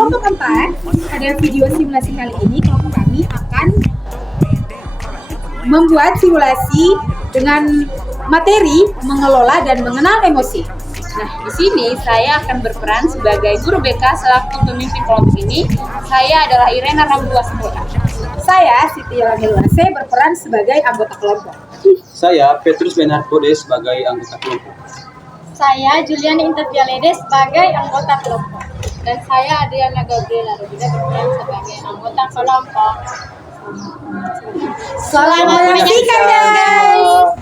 Kelompok 4, pada video simulasi kali ini kelompok kami akan membuat simulasi dengan materi mengelola dan mengenal emosi. Nah, di sini saya akan berperan sebagai guru BK selaku pemimpin kelompok ini. Saya adalah Irena Ramdua Semboda. Saya Siti Yolangilase berperan sebagai anggota kelompok. Saya Petrus Benar Kode sebagai anggota kelompok. Saya Juliani Intervialede sebagai anggota kelompok. Dan saya Adriana Gabriela Rubida berperan sebagai anggota kelompok. Selamat menyaksikan guys!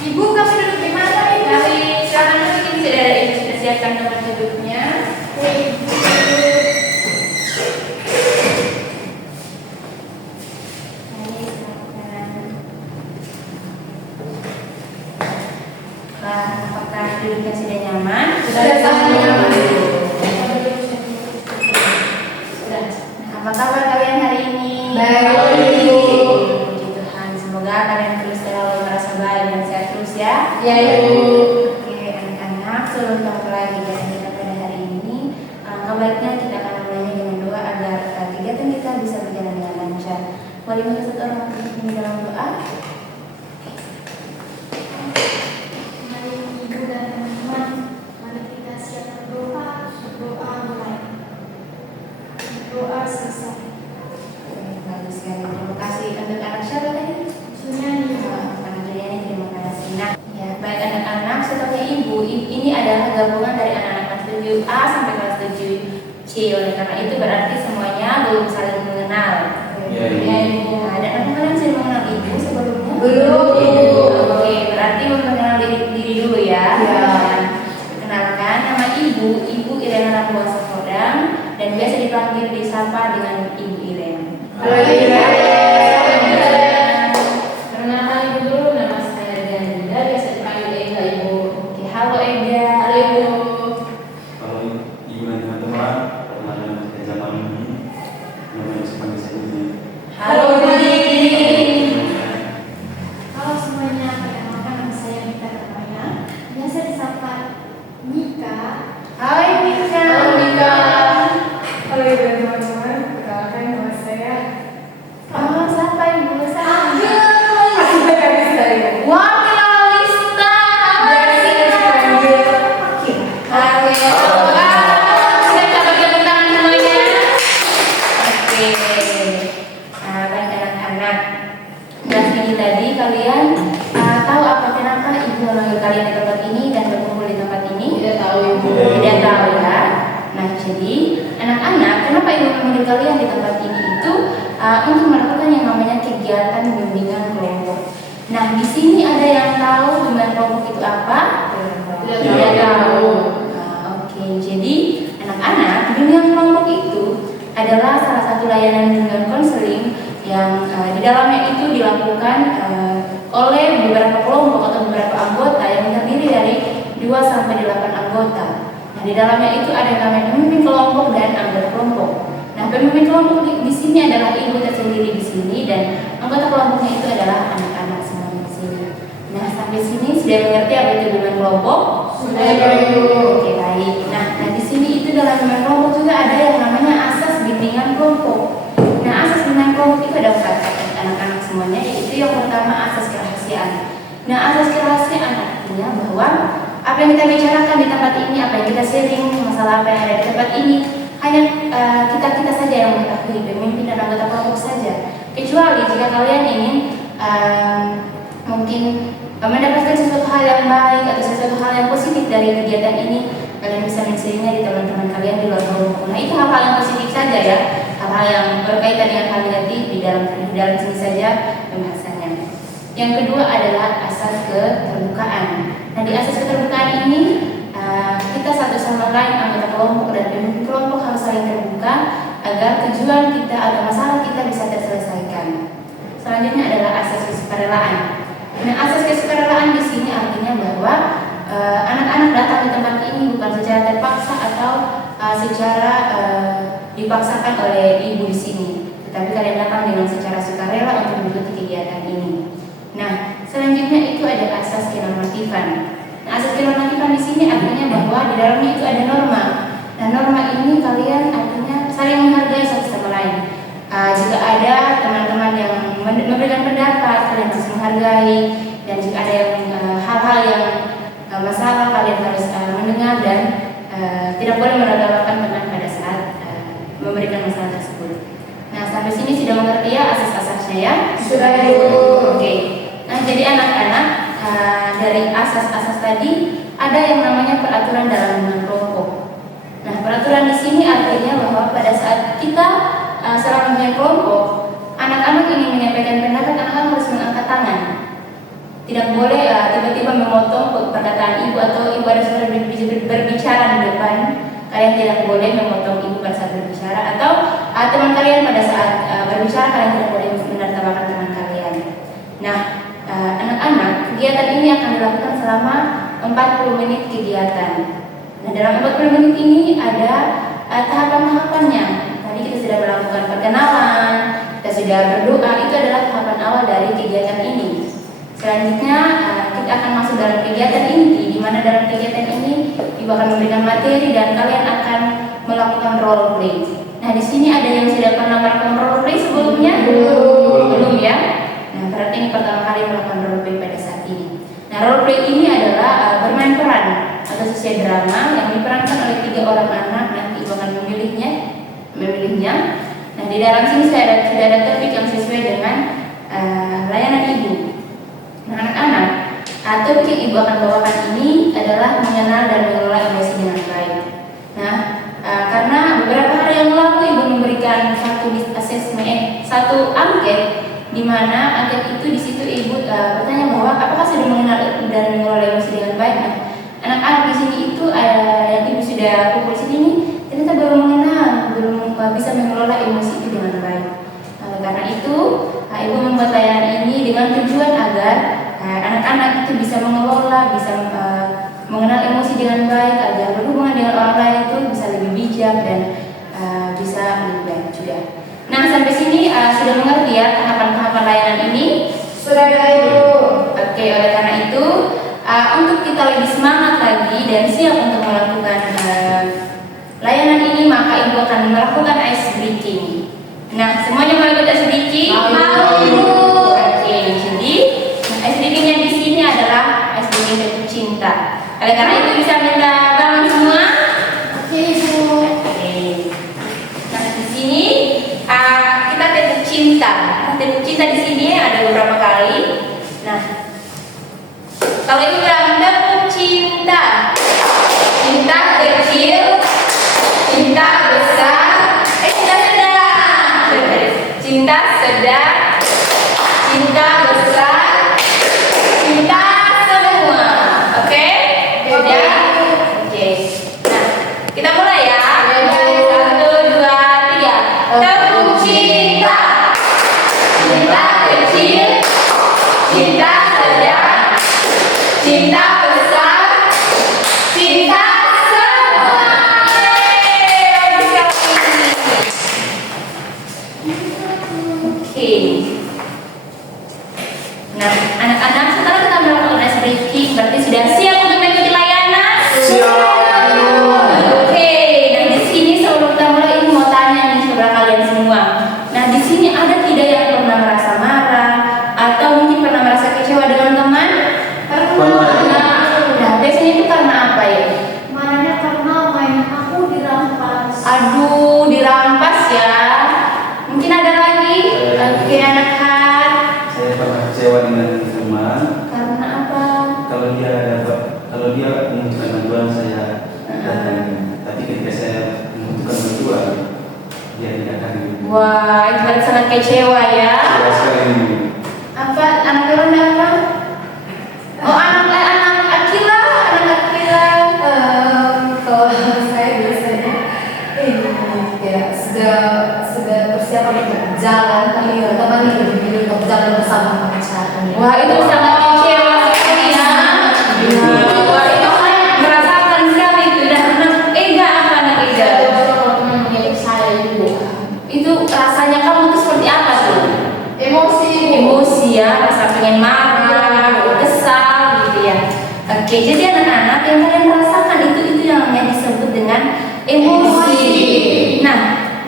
Ibu, kamu duduk di mana nih? Dari silakan duduk, ini sudah siapkan tempat duduknya. Apakah duduknya sudah nyaman? Sudah nyaman. Sudah. Apa kabar kalian hari ini? Baik. Puji Tuhan, semoga kalian terus selalu merasa baik dan sehat terus ya. Ya, Ibu. Oke, anak-anak, sebelum kita mulai kegiatan kita pada hari ini, baiknya kita akan mulainya dengan doa agar kegiatan kita bisa berjalan dengan lancar. Boleh minta satu orang untuk dalam doa? Mari Ibu dan teman-teman, mari kita siap berdoa. Berdoa mulai. Berdoa selesai. Bagus sekali. Terima kasih untuk anak siapa tadi? Sunyani. Anak Juliani, terima kasih. Nah, ya, baik anak-anak, setelahnya ibu, ini adalah gabungan dari anak-anak kelas 7A sampai kelas 7C. Oleh karena itu berarti semuanya belum saling mengenal. Ya, Ibu. Ya, Ibu. Nah, dan kalian sudah mengenal ibu sebelumnya? Belum. Oke, berarti mengenal diri dulu ya. Ya. Kenalkan, nama ibu Irena Ramdua Semboda, dan biasa dipanggil disapa dengan Ibu Irene. Halo, Irene. Perkenalkan ibu dulu, nama saya Ganda, biasa dipanggil Ega Ibu. Oke, halo Ega. Halo Ibu. Kalau ibu dan teman-teman, perkenalkan saya Jamal ini, namanya bisa panggil saya ini. Halo Budi. Halo semuanya, perkenalkan nama saya Mika Ramaya. Biasa disapa Mika. Hai Mika. Halo, Mika. Halo ibu dan teman-teman, perkenalkan nama saya Oh, siapa ibu? Siapa? Asita Kalista ya. Wah, Kalista. Halo Kalista. Halo. Sudah dapat tepuk tangan semuanya. Oke. Nah, baik anak-anak. Kelas ini tadi kalian tahu apa kenapa ibu memanggil kalian di tempat ini dan berkumpul di tempat ini? Tidak tahu ibu. Tidak tahu ya. Nah, jadi anak-anak, kenapa ibu memanggil kalian di tempat ini itu untuk melakukan yang namanya kegiatan bimbingan kelompok. Nah, di sini ada yang tahu bimbingan kelompok itu apa? Tidak tahu. Oke, jadi anak-anak, bimbingan kelompok itu adalah salah satu layanan bimbingan konseling yang di dalamnya itu dilakukan oleh beberapa kelompok atau beberapa anggota yang terdiri dari 2 sampai 8 anggota. Nah, di dalamnya itu ada yang namanya pemimpin kelompok dan anggota kelompok. Nah, pemimpin kelompok di sini adalah ibu tersendiri di sini dan anggota kelompoknya itu adalah anak-anak semuanya di sini. Nah, sampai sini sudah mengerti apa itu bimbingan kelompok? Sudah, Ibu. Oke, baik. Nah, di sini itu dalam bimbingan kelompok juga ada yang namanya asas bimbingan kelompok. Nah, asas bimbingan kelompok itu ada 4 anak-anak semuanya, yaitu yang pertama asas kerahasiaan. Nah, asas kerahasiaan artinya bahwa apa yang kita bicarakan di tempat ini, apa yang kita sharing, masalah apa yang ada di tempat ini, hanya kita saja yang mengetahui, pemimpin dan anggota kelompok saja. Kecuali jika kalian ingin mungkin mendapatkan sesuatu hal yang baik atau sesuatu hal yang positif dari kegiatan ini, kalian bisa men-sharingnya di teman-teman kalian di luar kelompok. Nah, itu hal-hal yang positif saja ya, hal-hal yang berkaitan dengan hal negatif di dalam sini saja pembahasannya. Yang kedua adalah asas keterbukaan. Nah, di asas keterbukaan ini kita satu sama lain anggota kelompok dan pemimpin kelompok harus saling terbuka agar tujuan kita atau masalah kita bisa terselesaikan. Selanjutnya adalah asas kesukarelaan. Nah, asas kesukarelaan di sini artinya bahwa anak-anak datang di tempat ini bukan secara terpaksa atau secara dipaksakan oleh ibu di sini, tetapi kalian datang dengan secara sukarela untuk mengikuti kegiatan ini. Nah, selanjutnya itu ada asas kenormatifan. Nah, asas kenormatifan di sini artinya bahwa di dalamnya itu ada norma. Nah, norma ini kalian artinya saling menghargai satu sama lain. Jika ada teman-teman yang memberikan pendapat, kalian harus menghargai. Dan jika ada yang hal-hal yang masalah, kalian harus mendengar dan tidak boleh menertawakan teman pada saat memberikan masalah tersebut. Nah, sampai sini sudah mengerti ya asas-asasnya ya? Sudah, Ibu. Oke. Nah, jadi anak-anak dari asas-asas tadi ada yang namanya peraturan dalam hubungan kelompok. Nah, peraturan di sini artinya bahwa pada saat kita selama hubungan kelompok, anak-anak ingin menyampaikan pendapat, anak-anak harus mengangkat tangan. Tidak boleh tiba-tiba memotong perkataan ibu atau ibu ada suara berbicara di depan. Kalian tidak boleh memotong ibu pada saat berbicara atau teman kalian pada saat berbicara, kalian tidak boleh menertawakan teman kalian. Nah, anak-anak, kegiatan ini akan dilakukan selama 40 menit kegiatan. Nah, dalam 40 menit ini ada tahapan-tahapannya. Tadi kita sudah melakukan perkenalan, kita sudah berdoa, itu adalah tahapan awal dari kegiatan ini. Selanjutnya kita akan masuk dalam kegiatan inti, di mana dalam kegiatan ini ibu akan memberikan materi dan kalian akan melakukan role play. Nah, di sini ada yang sudah pernah melakukan role play sebelumnya? Belum ya? Nah, berarti ini pertama kali melakukan role play pada saat ini. Nah, role play ini adalah bermain peran atau sesuai drama yang diperankan oleh 3 orang anak. Nanti ibu akan memilihnya. Nah, di dalam sini sudah ada topik yang sesuai dengan layanan ibu. Nah, anak-anak, topik yang ibu akan bawakan ini adalah mengenal dan mengelola emosi dengan baik. Nah, karena beberapa hari yang lalu ibu memberikan satu angket, di mana angket itu di situ ibu bertanya bahwa apakah sudah mengenal dan mengelola emosi dengan baik. Nah, anak-anak di sini itu yang ibu sudah kumpul sini ini ternyata belum mengenal, belum bisa mengelola emosi itu dengan baik. Karena itu ibu membuat layanan ini dengan tujuan agar anak-anak itu bisa mengelola, bisa mengenal emosi dengan baik, agar berhubungan dengan orang lain itu bisa lebih bijak dan bisa lebih baik juga. Nah, sampai sini sudah mengerti ya tahapan-tahapan layanan ini? Sudah, Ibu. Oke, oleh karena itu untuk kita lebih semangat lagi dan siap untuk melakukan layanan ini, maka ibu akan melakukan ice breaking. Nah, semuanya mau ikut ice breaking? Mau, Ibu. Oke, jadi ice breakingnya di sini adalah ice breaking jatuh cinta. Oleh karena itu bisa minta bangun semua. Oke, Ibu. Oke. Nah, di sini kita jatuh cinta. Jatuh cinta di sini ada beberapa kali. Nah, kalau itu bilang jatuh cinta, cinta kecil, cinta besar, cinta sedang, cinta sedang, cinta besar, cinta semua. Oke? Beda? Oke. Nah, kita mulai ya. 1, 2, 3. Jatuh cinta, cinta kecil, cinta sedang, cinta besar, cinta semua. Oke. Nah, anak-anak, setelah kita melakukan ice breaking, berarti sudah siap untuk mengikuti layanan? Oke. Nah, di sini sebelum kita mulai ini mau tanya nih kepada kalian semua. Nah, di sini ada tidak yang pernah merasa marah atau mungkin pernah merasa kecewa dengan teman? Nah, biasanya itu karena apa ya? Marahnya karena mainan aku dirampas. Aduh, dirampas ya. Mungkin ada lagi? Oke, anak-anak. Saya pernah kecewa dengan teman. Karena apa? Kalau dia membutuhkan bantuan saya datang, tapi ketika saya membutuhkan bantuan dia tidak akan. Wah, itu berarti sangat kecewa ya. Kecewa sekali. Apa? Anak Ronda apa? Oh, anak Akila. Kalau saya biasanya ya sudah persiapan untuk jalan kali ya, teman lebih untuk jalan bersama pacar. Wah, itu sangat kecewa sekali ya. Wah, itu kan merasakan sekali itu. Dan anak Ega apa anak Ega? Kalau teman mengirim saya juga. Itu rasanya kamu tuh pengen marah, kesal gitu ya. Oke, jadi anak-anak yang kalian rasakan itu yang namanya disebut dengan emosi. Nah,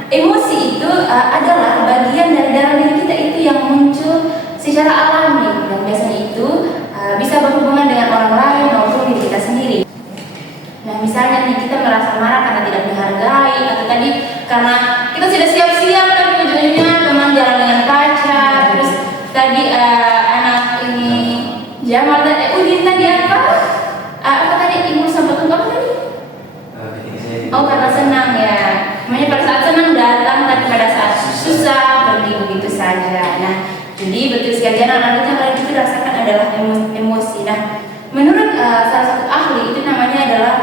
emosi itu adalah bagian dari dalam diri kita itu yang muncul secara alami dan biasanya itu bisa berhubungan dengan orang lain maupun diri kita sendiri. Nah, misalnya nih kita merasa marah karena tidak dihargai, atau tadi karena kita sudah siap-siap tapi ujung-ujungnya teman jalan dengan pacar, terus tadi anak ini Jamal dan Udin tadi apa tadi ibu sempat apa tadi? Oh, karena senang ya. Namanya pada saat senang datang, tapi pada saat susah pergi begitu saja. Nah, jadi betul sekali anak-anak yang kalian itu rasakan adalah emosi. Nah, menurut salah satu ahli itu namanya adalah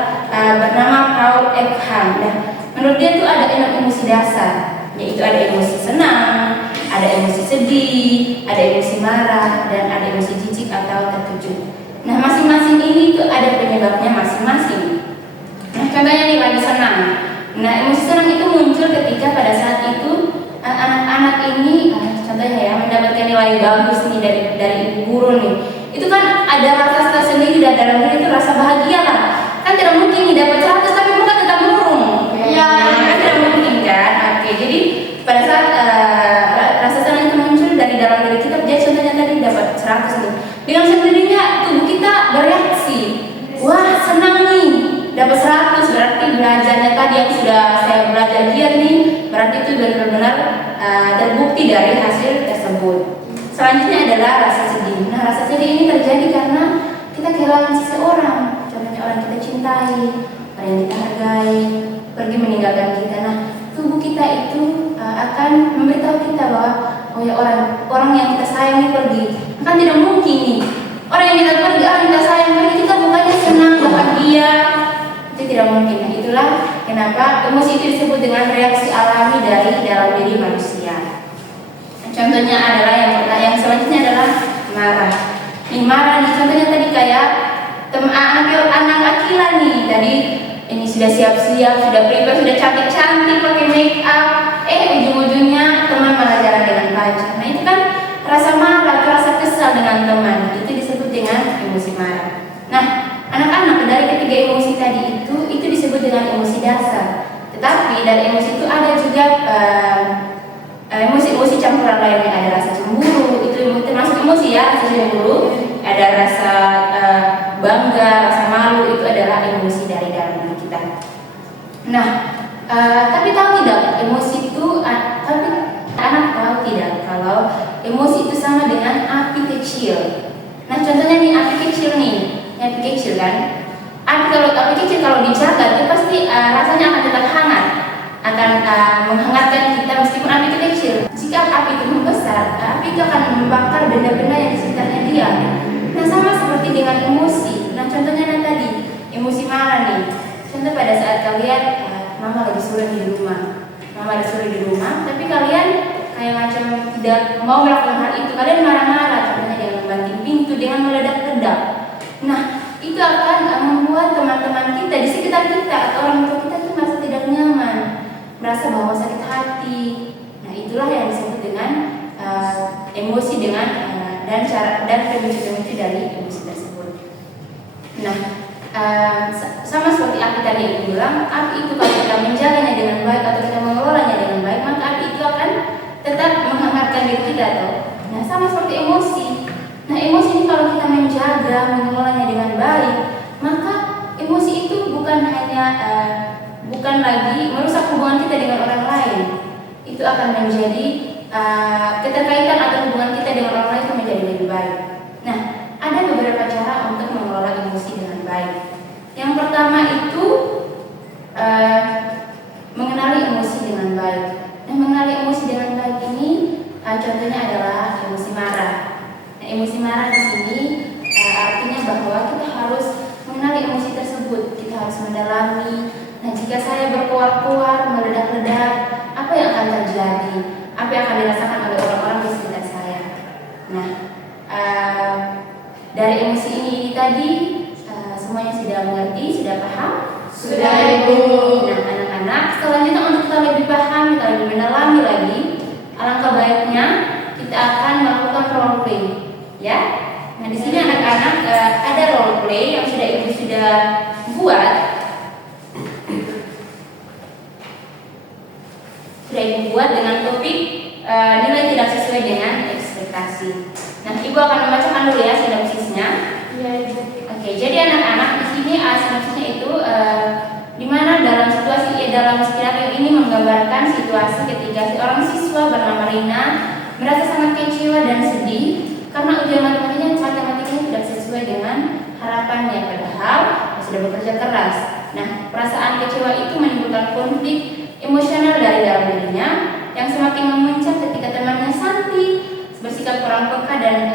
bernama Paul Ekman. Nah, menurut dia itu ada 6 emosi dasar, yaitu ada emosi senang, ada emosi sedih, ada emosi marah, dan ada emosi jijik atau terkejut. Nah, masing-masing ini itu ada penyebabnya masing-masing. Nah, contohnya nih lagi senang. Nah, emosi senang itu muncul ketika pada saat itu anak-anak ini contohnya ya mendapatkan nilai bagus nih dari ibu guru nih. Itu kan ada rasa tersendiri dan dalam diri itu rasa bahagia lah. Kan tidak mungkin nih dapat 100 tapi muka tetap murung. Ya, kan tidak mungkin kan. Oke, jadi pada saat rasa senang itu muncul dari dalam diri kita, jadi contohnya tadi dapat 100 nih. Dengan sendirinya tubuh kita bereaksi. Wah, senang nih. Dapat 100 berarti belajarnya tadi yang sudah saya belajar giat nih, berarti itu benar-benar terbukti dari hasil tersebut. Selanjutnya adalah rasa sedih. Nah, rasa sedih ini terjadi karena kita kehilangan seseorang, contohnya orang kita cintai, orang yang kita hargai, pergi meninggalkan kita. Nah, tubuh kita itu akan memberitahu kita bahwa oh ya orang yang kita sayangi pergi. Kan tidak mungkin nih orang yang kita pergi, orang yang kita sayang pergi, kita bukannya senang, bahagia. Itu tidak mungkin. Nah, itulah kenapa emosi itu disebut dengan reaksi alami dari dalam diri manusia. Nah, contohnya adalah yang selanjutnya adalah marah. Ini marah nih, contohnya tadi kayak anak Akila nih, tadi ini sudah siap-siap, sudah prepare, sudah cantik-cantik pakai make up, ujung-ujungnya teman malah jalan dengan pacar. Nah, itu kan rasa marah, rasa kesal dengan teman, itu disebut dengan emosi marah. Nah, anak-anak dari ketiga emosi tadi itu disebut dengan emosi dasar. Tetapi dari emosi itu ada juga emosi-emosi campuran lainnya. Ada rasa cemburu, itu termasuk emosi ya, rasa cemburu. Ada rasa bangga, rasa malu, itu adalah emosi dari dalam diri kita. Nah, tapi tahu tidak emosi itu, tapi anak tahu tidak kalau emosi itu sama dengan api kecil. Nah, contohnya nih api kecil nih. Api kecil kan, api kecil kalau dijaga itu pasti rasanya akan tetap hangat, akan menghangatkan kita meskipun api itu kecil. Jika api itu membesar, api itu akan membakar benda-benda yang di sekitarnya dia. Nah, sama seperti dengan emosi. Nah, contohnya tadi emosi marah nih. Contoh pada saat kalian mama lagi suruh di rumah, tapi kalian kayak macam tidak mau melakukan hal itu, kalian marah-marah. Contohnya dengan membanting pintu, dengan meledak-ledak. Nah, itu akan membuat teman-teman kita di sekitar kita atau orang tua kita itu merasa tidak nyaman, merasa bahwa sakit hati. Nah, itulah yang disebut dengan emosi dengan dan pemicu dari emosi tersebut. Nah, sama seperti api tadi yang bilang, api itu kalau kita menjaganya dengan baik atau kita mengelolanya dengan baik, maka api itu akan tetap menghangatkan diri kita tuh. Nah, sama seperti emosi. Nah, emosi ini kalau kita menjaga, mengelolanya dengan baik, maka emosi itu bukan lagi merusak hubungan kita dengan orang lain. Itu akan menjadi keterkaitan atau hubungan kita dengan orang lain itu menjadi lebih baik. Nah, ada beberapa cara untuk mengelola emosi dengan baik. Yang pertama itu mengenali emosi dengan baik. Nah, mengenali emosi dengan baik ini contohnya adalah emosi marah. Nah, emosi marah di sini artinya bahwa kita harus mengenali emosi tersebut, kita harus mendalami. Nah, jika saya berkuar-kuar, meledak-ledak, apa yang akan terjadi? Apa yang akan dirasakan oleh orang-orang di sekitar saya? Nah, dari emosi ini tadi semuanya sudah mengerti, sudah paham? Sudah, Ibu. Nah, anak-anak, selanjutnya untuk kita lebih paham, kita lebih mendalami lagi, alangkah baiknya kita akan melakukan role play, ya. Nah di sini anak-anak ada role play yang ibu sudah buat. Dengan topik nilai tidak sesuai dengan ekspektasi. Nah, ibu akan membacakan dulu ya sinopsisnya. Iya, Ibu. Oke, jadi anak-anak di sini sinopsisnya itu di mana dalam skenario ini menggambarkan situasi ketika seorang siswa bernama Rina merasa sangat kecewa dan sedih karena ujian matematikanya tidak sesuai dengan harapannya padahal sudah bekerja keras. Nah, perasaan kecewa itu menimbulkan konflik emosional dari dalam dirinya yang semakin memuncak ketika temannya Santi bersikap kurang peka dan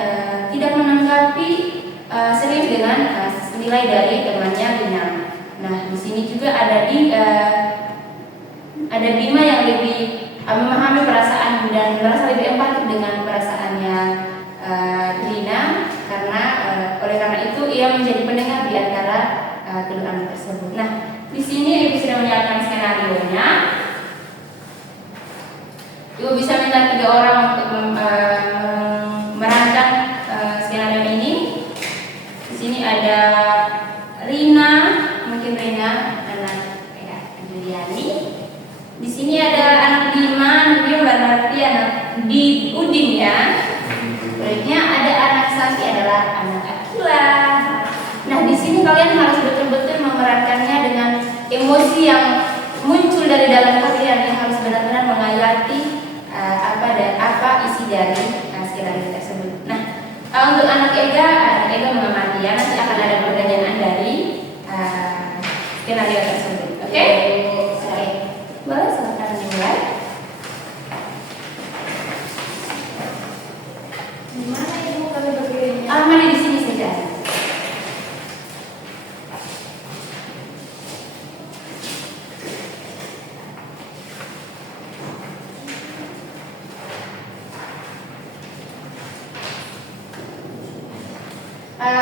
tidak menanggapi serius dengan nilai dari temannya Rina. Nah, di sini juga ada Bima yang lebih memahami perasaan dan merasa lebih empatik dengan perasaannya Rina oleh karena itu ia menjadi pendengar di antara kedua anak tersebut. Nah, di sini ibu sudah menyiapkan skenario-nya. Ibu bisa minta 3 orang untuk merancang skenario ini. Di sini ada Rina, mungkin Rina anak Juliani. Di sini ada anak Bima berarti anak di Udin ya. Berikutnya ada anak Santi adalah anak Akila. Nah, di sini kalian harus betul-betul memerankannya dengan emosi yang muncul dari dalam kalian yang harus benar-benar menghayati apa isi dari skenario tersebut. Nah, untuk anak Ega mengamati ya, nanti akan ada pertanyaan dari skenario tersebut. Oke? Oke. Boleh silakan dimulai. Di mana Ibu kami berdirinya? Mana di sini saja.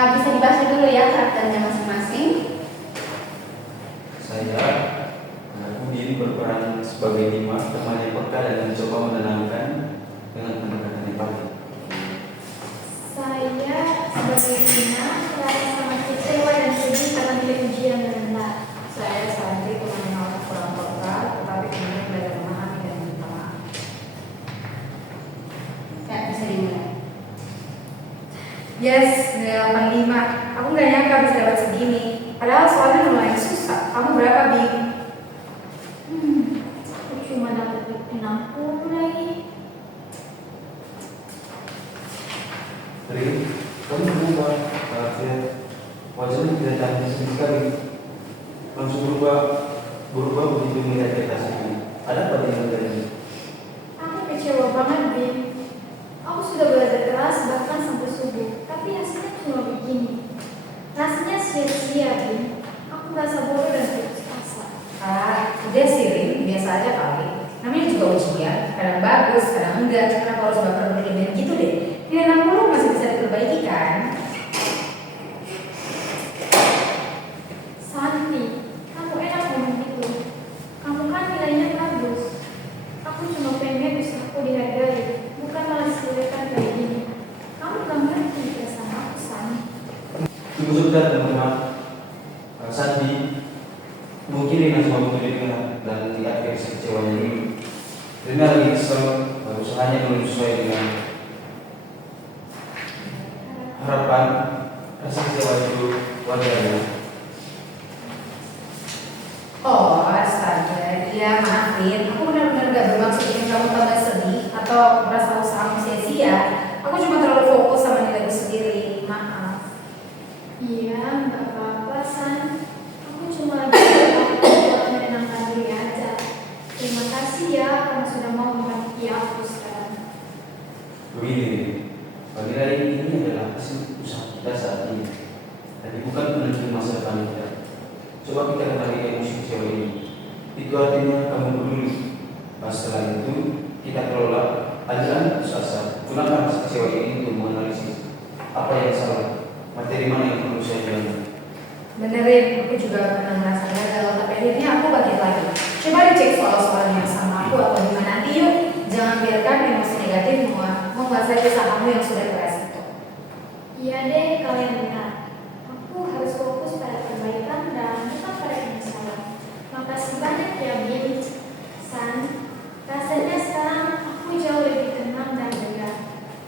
Bisa dibaca dulu ya karakternya masing-masing. Saya anak Udin berperan sebagai Bima, teman yang peka dan mencoba menenangkan dengan pendekatan empati. Saya sebagai Rina merasa sangat kecewa dan sedih karena nilai ujian rendah. Saya Santi, teman yang awalnya kurang peka, tetapi kemudian belajar memahami dan minta maaf. Ya, bisa dimulai. Yes, nilai 85. Aku nggak nyangka bisa dapat segini. Padahal soalnya lumayan susah. Kamu berapa, Bim? Aku cuma dapat 60 lagi. Rin, kamu berubah karakter wajahnya tidak cantik sekali. Langsung berubah begitu melihat kita sendiri. Ada apa dengan tadi? Aku kecewa banget, Bim. Aku sudah belajar keras bahkan sampai subuh, tapi hasilnya cuma begini. Rasanya sia-sia, Bim. Aku merasa bodoh dan putus asa. Udah sih, Rin. Biasa aja kali. Namanya juga ujian. Kadang bagus, kadang enggak. Kenapa harus baper berlebihan gitu deh? Nilai 60 masih bisa diperbaiki kan? Santi, kamu enak ngomong gitu. Kamu kan nilainya bagus. Aku cuma pengen usahaku dihargai, bukan malah diselekan kayak gini. Kamu gak ngerti perasaan aku, San. Tunggu sebentar teman-teman. Santi, mungkin Rina cuma butuh didengar dan lihat versi kecewanya ini. Rina lagi kesel, usahanya belum sesuai dengan harapan. Rasa kecewa itu wajar ya. Oh, astaga. Ya, maaf, Rin. Aku benar-benar gak bermaksud bikin kamu tambah sedih atau merasa usahamu sia-sia. Aku cuma terlalu fokus sama nilaiku sendiri. Maaf. Iya, gak apa-apa, San. Aku cuma lagi buat menenangkan diri aja. Terima kasih ya karena sudah mau membantu aku sekarang. Begini, nilai ini adalah hasil usaha kita saat ini, tapi bukan penentu masa depan kita. Coba kita kenali emosi kecewa ini. Itu artinya kamu peduli. Setelah itu kita kelola ajaran putus asa. Gunakan rasa kecewa ini untuk menganalisis apa yang salah, materi mana yang perlu saya jalan. Benerin, aku juga pernah ngerasa gagal, tapi akhirnya aku bangkit lagi. Coba dicek soal-soalnya sama aku atau gimana nanti yuk. Jangan biarkan emosi negatif menguasai usahamu yang sudah keras itu. Iya deh, kalian benar. Aku harus fokus pada perbaikan dan bukan pada penyesalan. Makasih banyak ya, Bin. San, rasanya sekarang aku jauh lebih tenang dan lega.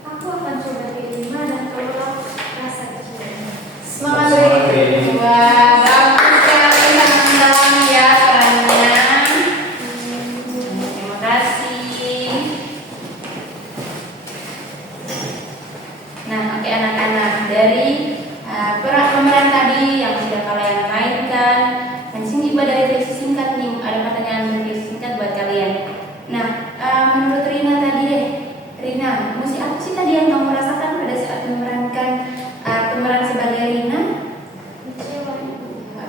Aku akan coba terima dan tolak rasa kecil ini. Semangat Semangat, Rin. Rin. Wah, bagus sekali teman-teman ya perannya. Terima kasih. Nah, oke anak-anak, dari pemeran tadi yang sudah kalian mainkan, dan sini Ibu ada refleksi singkat nih, ada pertanyaan refleksi singkat buat kalian. Nah, menurut Rina tadi deh, Rina, emosi apa sih tadi yang kamu rasakan pada saat memerankan pemeran sebagai Rina? Kecewa.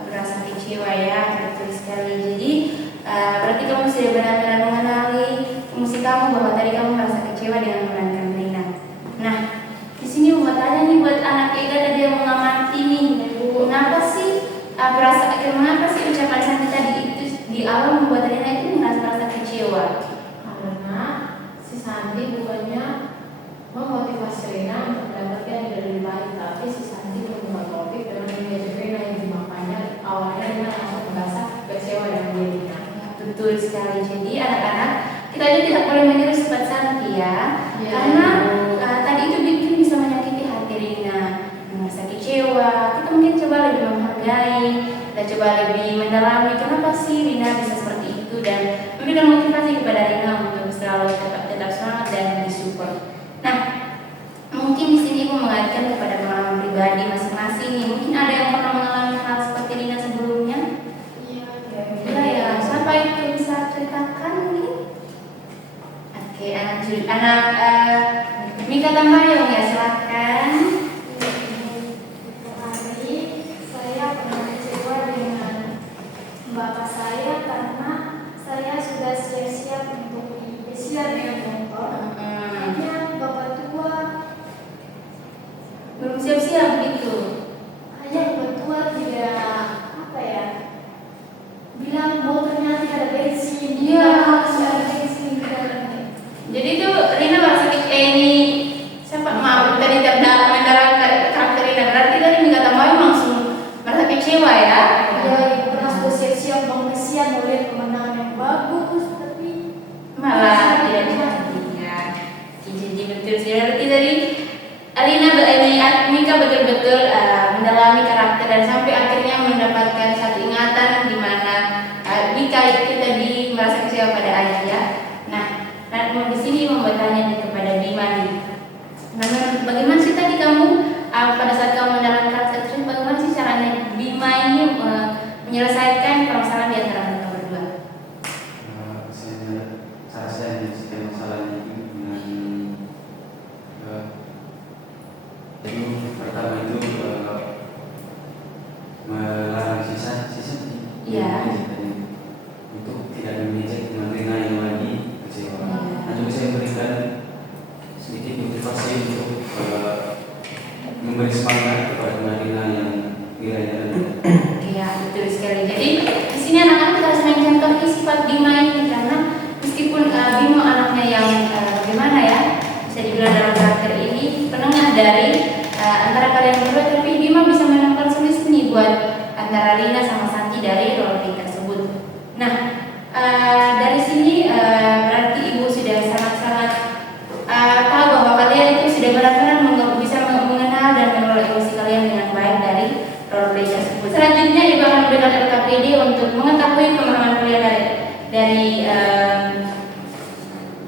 Berasa kecewa ya, betul sekali. Jadi berarti kamu sudah benar-benar mengenali emosi kamu bahwa tadi kamu merasa kecewa dengan memerankan Rina. Nah, di sini mau tanya nih buat anak Ega tadi yang mengamati nih, kenapa sih kenapa sih ucapan Santi tadi itu di awal membuat Rina itu merasa kecewa? Karena si Santi bukannya memotivasi Rina untuk mendapatkan yang lebih baik, tapi si Santi membuat topik dengan mengejek Rina, yang makanya awalnya Rina langsung merasa kecewa dengan dirinya. Betul sekali. Jadi anak-anak, kita aja tidak boleh meniru sifat Santi ya, Iya, karena Ibu. tadi itu bikin bisa menyakiti hati Rina, merasa kecewa. Kita mungkin coba lebih menghargai, kita coba lebih mendalami kenapa sih Rina bisa seperti itu, dan memberikan motivasi kepada Rina untuk selalu tetap semangat dan bersyukur. Nah, mungkin di sini Ibu mengaitkan kepada pengalaman pribadi masing-masing nih. Mungkin ada yang pernah mengalami hal seperti Rina sebelumnya? Iya ya, siapa itu bisa ceritakan mungkin? Oke, anak Mika Tambayong ya, silakan. Hari saya pernah kecewa dengan bapak saya karena saya sudah siap-siap untuk dibesar dengan motor. Hanya bapak tua, Belum siap-siap gitu. hanya bapak tua tidak apa ya, bilang motornya tidak ada bensin. Iya. Harus ada bensin di dalamnya. Jadi itu Rina merasa ini siapa maaf tadi tidak mendalamkan karakter Rina, berarti tadi Mika Tambayong langsung merasa kecewa ya. Ya, ibu pernah sudah siap-siap bang kesian melihat pemandangan yang bagus, tapi Malah tidak jadi ya. Jadi betul sih, berarti tadi Mika betul-betul mendalami karakter dan sampai akhirnya mendapatkan satu ingatan di mana Mika itu tadi merasa kecewa pada ayah ya. Nah, di sini mau bertanya nih kepada Bima nih. Nah, bagaimana sih tadi kamu pada saat kamu mendalam karakter tersebut, bagaimana sih caranya Bima ini menyelesaikan permasalahan di antara mereka berdua? Cara saya menyelesaikan masalah ini dengan jadi pertama itu melarang sisa Iya. untuk tidak mengejek dengan Rina yang lagi kecewa. Nah, juga saya memberikan sedikit motivasi untuk memberi semangat kepada Rina yang kiranya. Iya, betul sekali. Jadi di sini anak-anak kita harus mencontohi sifat Bima ini, karena meskipun Bima anaknya yang bagaimana ya, bisa dibilang dalam karakter ini penengah dari antara kalian berdua, tapi Bima bisa menemukan solusi nih buat antara Rina sama Santi dari role play tersebut. Nah, dari sini berarti Ibu sudah sangat-sangat tahu bahwa kalian itu sudah benar-benar bisa mengenal dan mengelola emosi kalian dengan baik dari role play tersebut. Selanjutnya Ibu akan memberikan LKPD untuk mengetahui pemahaman kalian dari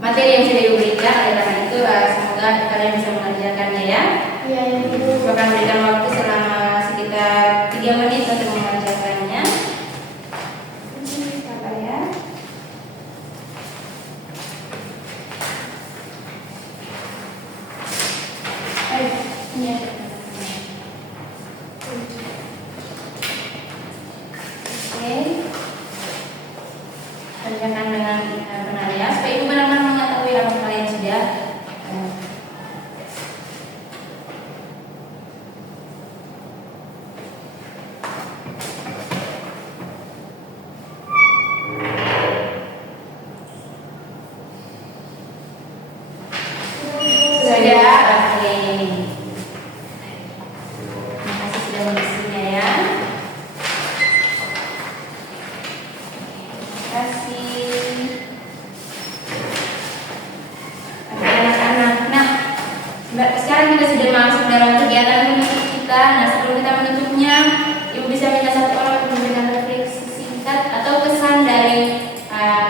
materi yang sudah Ibu berikan. Oleh karena itu semoga kalian bisa mengerjakannya ya. ya yang ibu Ibu akan berikan waktu selama sekitar 3 menit untuk mengerjakannya. Apa ya? Ini ya. Oke. Kerjakan dengan benar ya, supaya Ibu benar-benar mengetahui apa kalian sudah. Sudah, oke. sekarang kita sudah masuk dalam kegiatan menutup kita. Nah, sebelum kita menutupnya, Ibu bisa minta satu orang untuk memberikan refleksi singkat atau pesan dari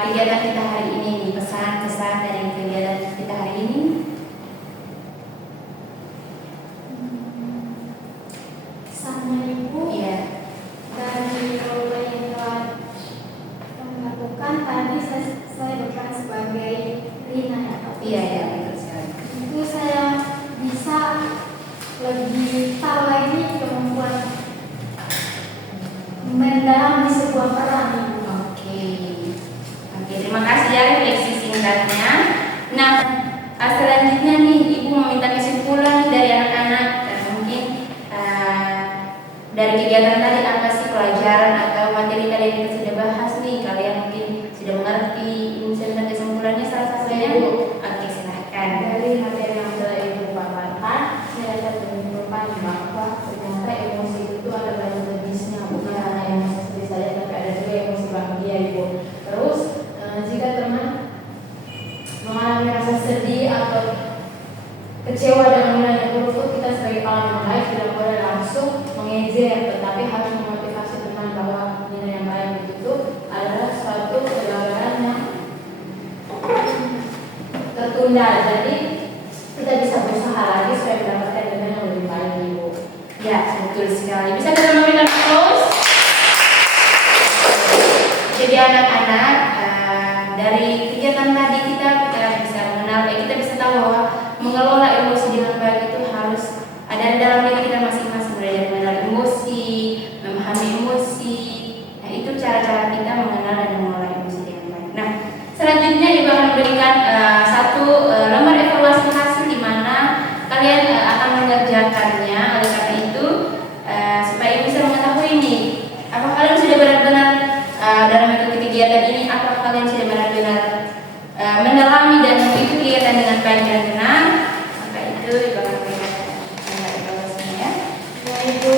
kegiatan kita hari ini. Pesan-pesan dari kegiatan kita hari ini. Kesannya Ibu Iya. dari lomba yang telah kami lakukan tadi, saya berperan sebagai Rina ya Pak. Iya, betul sekali. Itu saya bisa lebih tahu lagi kemampuan mendalami sebuah peran Ibu. Oke, terima kasih ya refleksi singkatnya. Nah, selanjutnya nih Ibu meminta kesimpulan dari anak-anak. Mungkin dari kegiatan tadi apa sih pelajaran atau materi tadi yang kita sudah bahas nih? Kalian mungkin sudah mengerti. Ibu bisa minta kesimpulannya salah satunya? Oke, silahkan. Dari materi yang sudah Ibu paparkan, saya dapat menyimpulkan bahwa ternyata emosi itu ada banyak jenisnya, bukan hanya emosi sedih saja, tapi ada juga emosi bahagia Ibu. Terus jika teman mengalami rasa sedih atau kecewa dengan nilai yang buruk, kita sebagai kawan yang baik tidak boleh langsung mengejar, tetapi harus memotivasi teman bahwa nilai yang baik itu adalah suatu kegagalan yang tertunda. Jadi kita bisa berusaha lagi supaya mendapatkan nilai yang lebih baik Ibu. Ya, betul sekali. Bisa kita memberikan close? Jadi anak-anak, dari kegiatan tadi kita bisa mengenal, kita bisa tahu bahwa mengelola emosi dengan baik itu harus ada di dalam diri kita masing-masing, mulai dari mengenal emosi, memahami emosi. Nah, itu cara-cara kita mengenal dan mengelola emosi dengan baik. Nah, selanjutnya Ibu akan memberikan satu lembar evaluasi hasil di mana kalian akan mengerjakannya. Oleh karena itu, supaya Ibu bisa mengetahui ini, apakah kalian sudah benar-benar dalam mengikuti kegiatan ini, apakah kalian sudah benar-benar mendalami dan mengikuti kegiatan dengan baik dan benar. Maka itu Ibu akan memberikan lembar evaluasinya. Ya Ibu.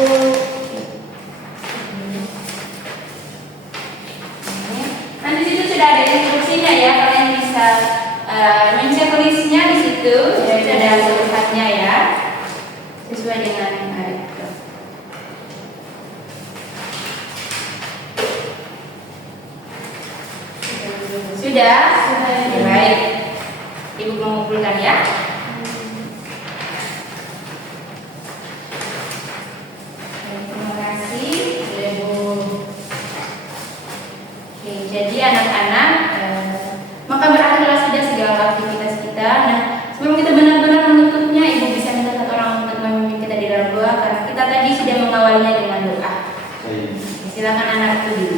Nanti di situ sudah ada instruksinya ya, kalian bisa mencek-listnya di situ, sudah ada tulisannya ya, sesuai dengan itu. Sudah, ya, baik. Ibu mengumpulkan ya. Terima kasih, Ibu. Oke, jadi anak-anak, maka berakhirlah sudah segala aktivitas kita. Nah, sebelum kita benar-benar menutupnya, Ibu bisa minta satu orang untuk memimpin kita di dalam doa, karena kita tadi sudah mengawalinya dengan doa. Silakan anak itu dulu.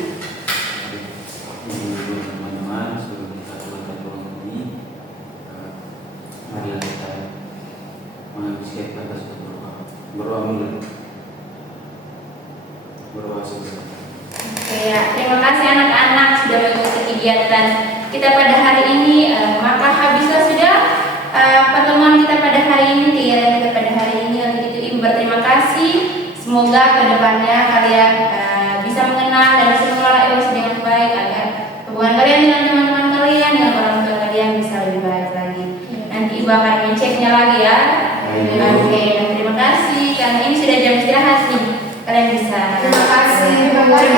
Teman-teman, sebelum kita turunkan ruang ini, marilah kita menghabiskan kata sebuah berdoa dulu. Berdoa sebentar. Oke ya, terima kasih anak-anak sudah mengikuti kegiatan kita pada hari ini. Maka habislah sudah pertemuan kita pada hari ini, kegiatan kita pada hari ini. Untuk itu Ibu berterima kasih. Semoga kedepannya kalian bisa mengenal dan bisa mengelola emosi dengan baik, agar hubungan kalian dengan teman-teman kalian, dengan orang tua kalian bisa lebih baik lagi. Nanti Ibu akan menceknya lagi ya. Oke, dan terima kasih karena ini sudah jam istirahat nih. Kalian bisa. Terima kasih. Terima kasih.